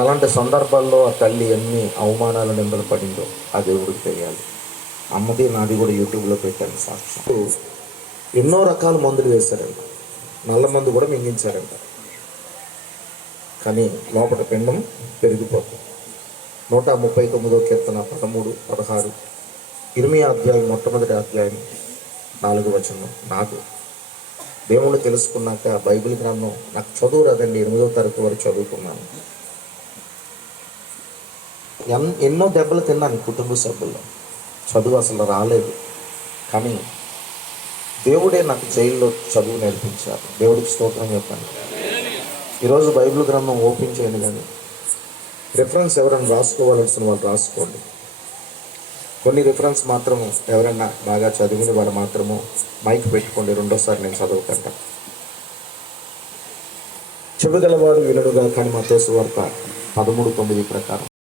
అలాంటి సందర్భాల్లో ఆ తల్లి ఎన్ని అవమానాలు నిందలు పడిందో ఆ దేవుడికి తెలియాలి. అమ్మది నాది కూడా యూట్యూబ్లో పెట్టాను సాక్ష్యం. ఎన్నో రకాల మందులు వేశారంట, నల్ల మందు కూడా మింగించారంట, కానీ లోపల పిండం పెరిగిపోతుంది. 139వ కీర్తన 13, 16, ఇర్మియా అధ్యాయం మొట్టమొదటి అధ్యాయం 4వ వచనం. నాకు దేవుణ్ణి తెలుసుకున్నాక బైబిల్ గ్రంథం నాకు చదువు రాదండి, 8వ తరగతి వరకు చదువుకున్నాను. ఎన్నో దెబ్బలు తిన్నాను కుటుంబ సభ్యుల్లో, చదువు అసలు రాలేదు. కానీ దేవుడే నాకు జైల్లో చదువు నేర్పించారు. దేవుడికి స్తోత్రం చెప్పండి. ఈరోజు బైబిల్ గ్రంథం ఓపెన్ చేయండి, కానీ రిఫరెన్స్ ఎవరైనా రాసుకోవాల్సిన వాళ్ళు రాసుకోండి. కొన్ని రిఫరెన్స్ మాత్రం ఎవరైనా బాగా చదివిన వాళ్ళు మాత్రము మైక్ పెట్టుకోండి, రెండోసారి నేను చదవకంట. చెవిగలవాడు వినడుగా, కానీ మత్తయి సువార్త 13:9 ప్రకారం